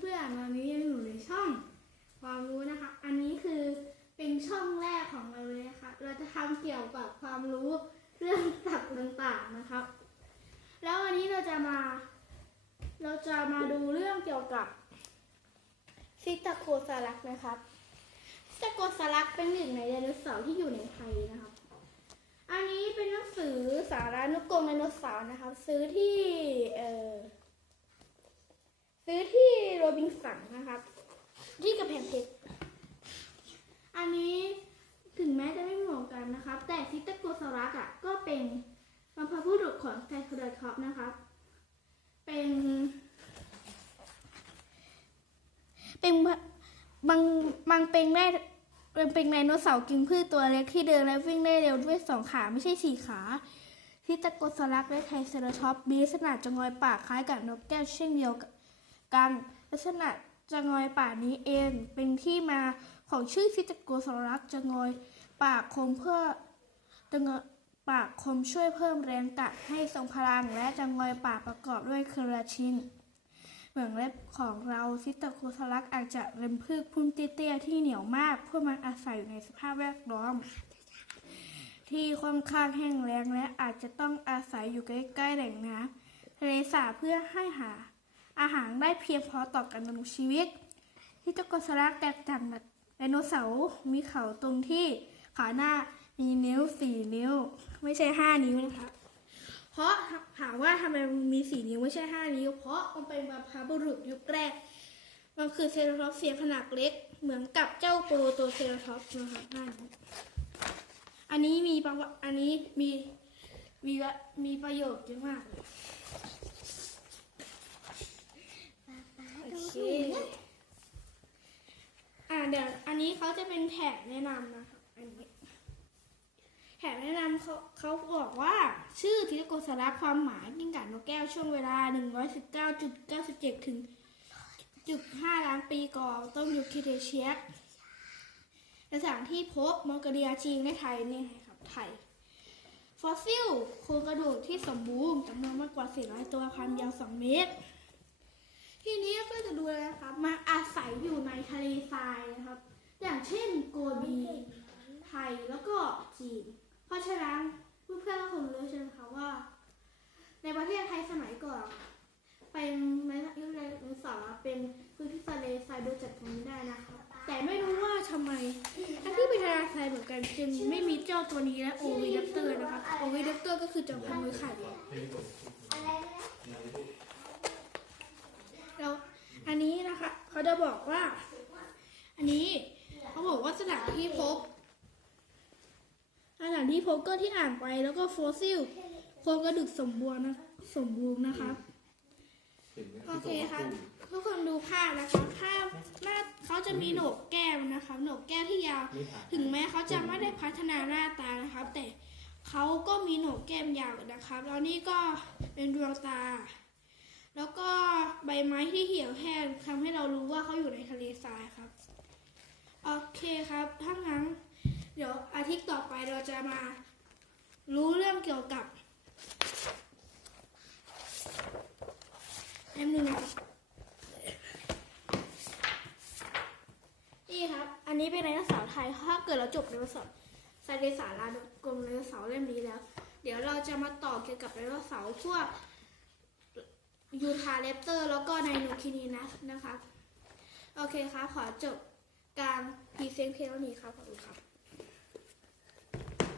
เพื่อนๆวันนี้ยังอยู่ในช่องความรู้นะคะ อันนี้คือเป็นช่องแรกของเราเลยนะคะเราจะทำเกี่ยวกับความรู้เรื่องสัตว์ต่างๆนะครับ แล้ววันนี้เราจะมา เราจะมาดูเรื่องเกี่ยวกับซิตาโคซารัสนะครับซิตาโคซารัสเป็นหนึ่งในไดโนเสาร์ที่อยู่ในไทยนะครับ อันนี้เป็นหนังสือสารานุกรมไดโนเสาร์นะครับ ซื้อที่เอ่อ ซื้อที่โรบินสันนะครับ ที่กระแพงเพชรอันนี้ถึงแม้จะไม่เหมือนกันนะครับ แต่ซิตาโกซารัสอะก็เป็นบรรพบุรุษของไทรโคไดคอปนะครับ เป็น เป็นบางบางเป็นได้มันเป็นไดโนเสาร์กินพืชตัวเล็กที่เดินและวิ่งได้เร็วด้วยสองขาไม่ใช่สี่ขาซิตาโกซารัสและไทรเซราทอปมีลักษณะจะงอยปากคล้ายกับนกแก้วเช่นเดียวกัน กัน ลักษณะจะงอยป่านี้เองเป็นที่มาของชื่อฟิตโกซอรัสจะงอยปากคมเพื่อจะงอยปากคมช่วยเพิ่มแรงกัดให้ทรงพลังและจะงอยปากประกอบด้วยเคราชินเหมือนเล็บของเราซิตโกซอรัสอาจจะเป็นพืชพุ่มเตี้ยๆที่เหนียวมากเพื่อมันอาศัยอยู่ในสภาพแวดล้อมที่ค่อนข้างแห้งแล้งและอาจจะต้องอาศัยอยู่ใกล้ๆแหล่งน้ำทะเลสาบเพื่อให้หา อาหารได้เพียงพอต่อการดำรงชีวิต ที่ตะกสลักแตกต่างจากไดโนเสาร์มีเขาตรงที่ขาหน้ามีนิ้วสี่นิ้ว ไม่ใช่ห้านิ้วนะคะเพราะถามว่าทำไมมีสี่นิ้วไม่ใช่ห้านิ้ว เพราะมันเป็นบรรพบุรุษยุคแรก มันคือเซราทอปเสียงขนาดเล็ก เหมือนกับเจ้าโปรโตเซราทอปนะคะหนั่นอันนี้มีประวัติอันนี้มีมีมีประโยชน์เยอะมากเลย เค อ่าเดี๋ยวอันนี้เขาจะเป็นแถบแนะนำนะคะอันนี้แถบแนะนำเขาเขาบอกว่าชื่อทิโกสาระความหมายกิ้งก่านกแก้วช่วงเวลา 119.97 ถึงจุด5ล้านปีก่อนต้นยุคคิเทเชียสสถานที่พบมอร์กเดียจีนในไทยนี่ครับไทย ฟอสซิลโครงกระดูกที่สมบูรณ์จำนวนมากกว่า 400 ตัวความยาว 2 เมตร ทีนี้ก็จะดูเลยนะครับมาอาศัยอยู่ในทะเลทรายนะครับ อย่างเช่นโกบีไทยแล้วก็จีน เพราะฉะนั้นเพื่อนๆก็คงรู้ใช่ไหมคะว่า ในประเทศไทยสมัยก่อนเป็นแม้ยุคแรกหรือสอเป็นพื้นที่ทะเลทรายโดยจัดตรงนี้ได้นะคะ แต่ไม่รู้ว่าทำไมทั้งที่เป็นทะเลทรายเหมือนกันจึงไม่มีเจ้าตัวนี้และโอวีดัปเตอร์นะคะโอวีดัปเตอร์ก็คือจอมขโมยไข่ แล้วอันนี้นะคะ เขา จะบอกว่า อันนี้เขาบอกว่าสถานที่พบสถานที่พบก็ที่อ่านไปแล้วก็ฟอสซิลโครงกระดูกสมบูรณ์นะสมบูรณ์นะครับโอเคครับทุกคนดูภาพนะคะภาพหน้าเขาจะมีโหนกแก้มนะคะโหนกแก้มที่ยาว ถึงแม้เขาจะไม่ได้พัฒนาหน้าตานะครับ แต่เขาก็มีโหนกแก้มยาวนะครับแล้วนี่ก็เป็นดวงตา แล้วก็ใบไม้ที่เหี่ยวแห้งทำให้เรารู้ว่าเขาอยู่ในทะเลทรายครับ โอเคครับ ถ้างั้น เดี๋ยวอาทิตย์ต่อไปเราจะมา รู้เรื่องเกี่ยวกับแอมนึงนะครับนี่ครับ อันนี้เป็นไดโนเสาร์ไทย ถ้าเกิดเราจบไดโนเสาร์ไซเสารานุกรมไดโนเสาร์เล่มนี้แล้ว เดี๋ยวเราจะมาต่อเกี่ยวกับไดโนเสาร์พวก ยูทาเลปเตอร์ แล้วก็ไนโนคินีนะนะคะ โอเคครับขอจบการพรีเซนต์เพลงนี้ครับขอบคุณครับ